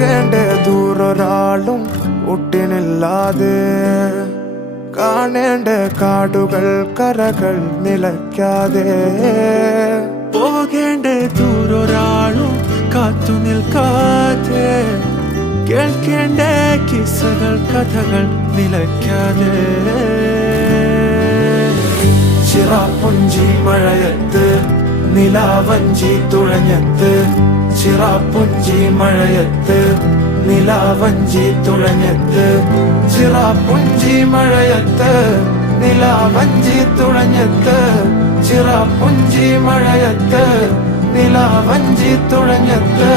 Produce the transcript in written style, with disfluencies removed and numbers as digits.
പോകേണ്ട ദൂരൊരാളും ഒട്ടിനില്ലാതെ കാണേണ്ട കാടുകൾ കരകൾ നിലയ്ക്കാതെ പോകേണ്ട ദൂരൊരാളും കാത്തു നിൽക്കാതെ കേൾക്കേണ്ട കിസ്സകൾ കഥകൾ നിലയ്ക്കാതെ ചിറാപ്പുഞ്ചി മഴയത്ത് നിലാവഞ്ചി തുഴഞ്ഞത്ത് ചിറാപ്പുഞ്ചി മഴയത്ത് നിലാവഞ്ചി തുഴഞ്ഞത്ത് ചിറാപ്പുഞ്ചി മഴയത്ത് നിലാവഞ്ചി തുഴഞ്ഞത്ത് ചിറാപ്പുഞ്ചി മഴയത്ത് നിലാവഞ്ചി തുഴഞ്ഞത്ത്